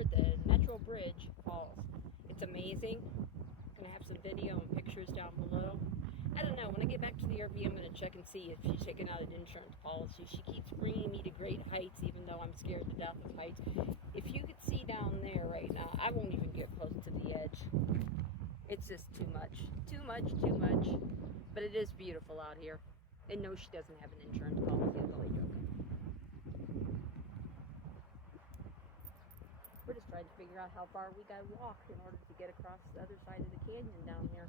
We're at the Metro Bridge Falls. It's amazing. Gonna have some video and pictures down below. I don't know, when I get back to the RV, I'm gonna check and see if she's taking out an insurance policy. She keeps bringing me to great heights, even though I'm scared to death of heights. If you could see down there right now, I won't even get close to the edge. It's just too much. Too much, too much. But it is beautiful out here. And no, she doesn't have an insurance policy. I'm totally joking. We're just trying to figure out how far we gotta walk in order to get across the other side of the canyon down here.